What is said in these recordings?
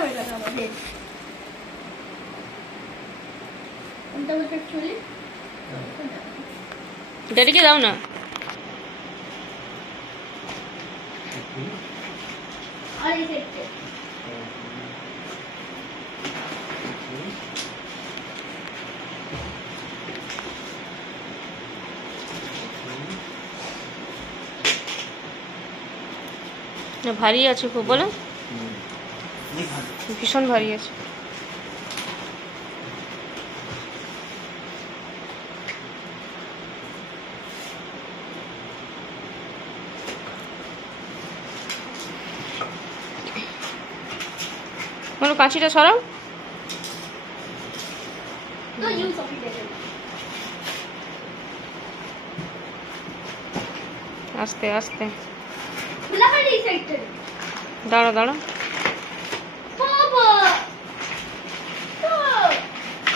করে গেল আমাদের কোনটা বলতে চলি ড্যাডিকে দাও না। আর এই সেটে না ভারী আছে খুব, বলো ভীষণ ভারী আছে। বলো কাঁচিটা সরাও। তো ইউজ অফ ইট আস্তে আস্তে খোলা হয় এই সাইডটা দাঁড়া দাঁড়া। বাবা তো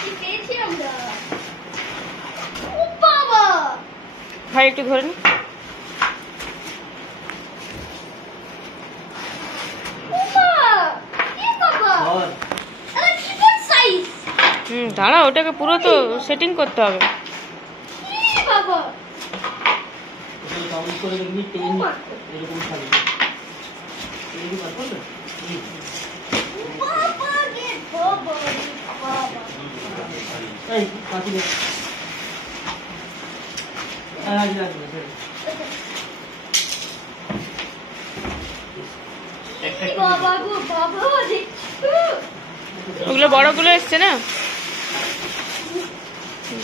কি পেয়েছি আমরা ও বাবা ভাই একটু ধরে নি। ও বাবা কি বাবা আরে কি বড় সাইজ দাঁড়া, ওটাকে পুরো তো সেটিং করতে হবে। কি বাবা কাউন্ট করে দেখবি 10 এরকম থাকবে। এই পারবো না বাবা গে বাবা বাবা এই কাটি দে আজ আজ বাবা গো বাবা দেখছো ওগুলো বড়গুলো এসছে না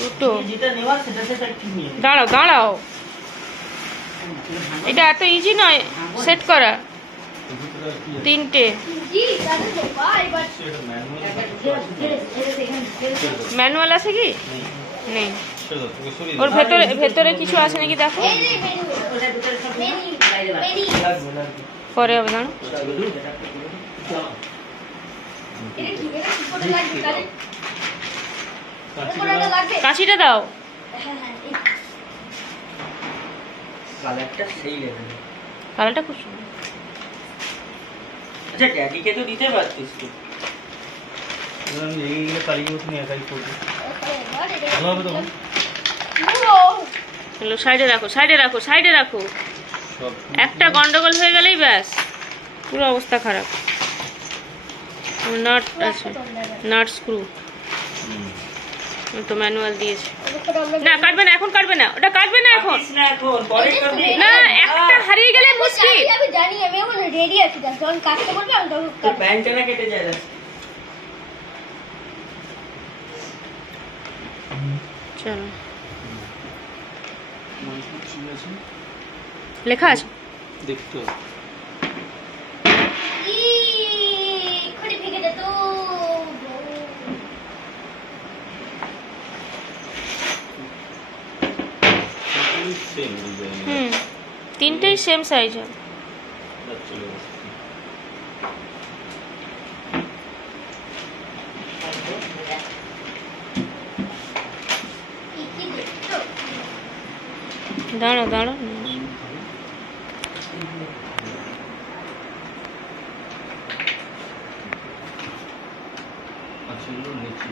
দুটো। যেটা নেওয়ার সেটা সেটা ঠিক নিয়ে দাঁড়াও দাঁড়াও, এটা এত ইজি নয় সেট করা। তিনটে জি দাদা তো বাই বাট ম্যানুয়াল আছে কি? নেই। ওর ভেতরে ভেতরে কিছু আছে নাকি দেখো। এই রে মেনু পরে হবে, দাঁড়ো। এটা কি করে কি করে লাগবে কারে কোনটা লাগবে কাঁচিটা দাও। হ্যাঁ হ্যাঁ কালারটা সেই লেভেল। কালারটা খুব সুন্দর। আচ্ছা ড্যাডিকে তো দিতে পারতিস তুই। আমি এইগুলো কালিয়ে উঠে একাই করবি। ভালো হবে তো? হ্যালো, সাইডে রাখো সাইডে রাখো সাইডে রাখো। একটা গন্ডগোল হয়ে গেলেই ব্যাস পুরো অবস্থা খারাপ। নাট আছে, নাট স্ক্রু তো ম্যানুয়াল দিয়েছে। না কাটবে না এখন, কাটবে না ওটা, কাটবে না এখন। কাটিস না এখন, পরে করবি। না একটা হারিয়ে গেলে মুশকিল। আমি জানি আমি এখন রেডি আছি যখন কাটতে বলবে আমি তখন তোর প্যান্টটা না কেটে যায় না। চলো, লেখা আছে দেখতে ই খড়ি ভেঙে দে তো তিনটেই সেম সাইজ হবে। কি দেখছো দাঁড়া দাঁড়া। আচ্ছা নিচে